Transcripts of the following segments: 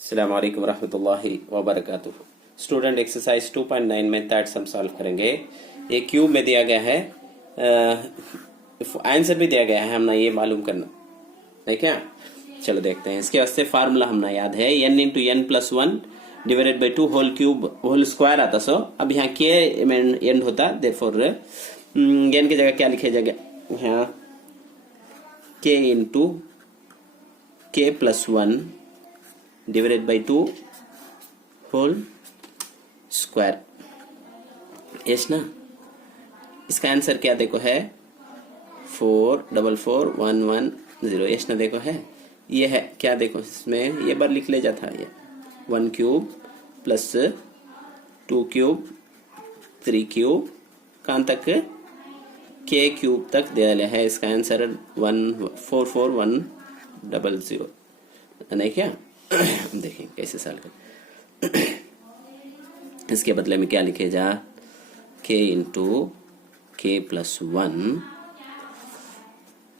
अस्सलाम वालेकुम रहमतुल्लाहि व बरकातुहू। स्टूडेंट एक्सरसाइज 2.9 में थर्ड सम सॉल्व करेंगे। ये क्यूब में दिया गया है, आंसर भी दिया गया है, हमने ये मालूम करना है क्या। चलो देखते हैं। इसके वास्ते फार्मूला हमने याद है, n into N plus one divided by 2 whole cube whole square आता। सो अब यहाँ के एंड होता, देयरफॉर n की जगह क्या लिखे जाएगा यहाँ, k into k plus one divided by 2 whole square. Yes ना। इसका आंसर क्या देखो है 4444110। यस ना देखो है, ये है क्या देखो, इसमें ये बार लिख ले जाता है, ये 1 क्यूब प्लस 2 क्यूब 3 क्यूब कहाँ तक k क्यूब तक दे दिया है। इसका आंसर 144100 नहीं क्या। देखें कैसे सॉल्व कर। इसके बदले में क्या लिखे जा, k into k plus one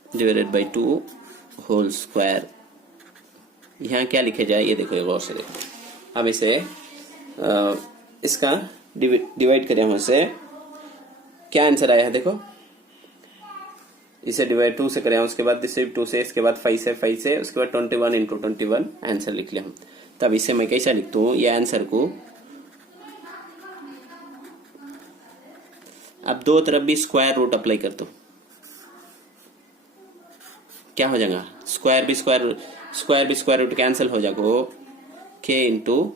divided by 2 whole square. यहाँ क्या लिखे जाए ये देखो, ये गौर से देखो। अब इसे इसका डिवाइड करें हम, इससे क्या आंसर आया है देखो। इसे डिवाइड 2 से करें, उसके बाद इसे 2 से, इसके बाद 5 से, 5 से, उसके बाद 21 इंटू 21 आंसर लिख लिया हम। तब इसे मैं कैसा लिखता हूँ, ये आंसर को अब दो तरफ भी स्क्वायर रूट अप्लाई कर दो, क्या हो जाएगा, स्क्वायर भी स्क्वायर रूट कैंसिल हो जाएगा। k into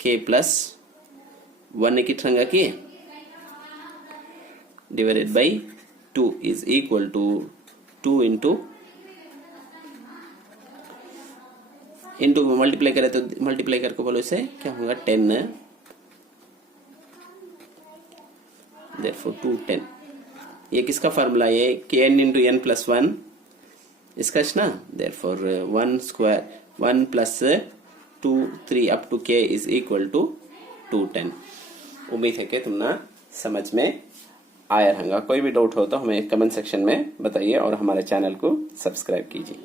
k plus one की ठंगा की divided by 2 is equal to 2 into multiply करे तो मल्टीप्लाई करके बोलो इसे क्या होगा 10, देयरफॉर 2 10। ये किसका फार्मूला है, kn into N plus one इसका ना, therefore 1 square 1 plus 2 3 up to k is equal to 210। उम्मीद है कि तुमने समझ में आया रहेगा। कोई भी डाउट हो तो हमें कमेंट सेक्शन में बताइए और हमारे चैनल को सब्सक्राइब कीजिए।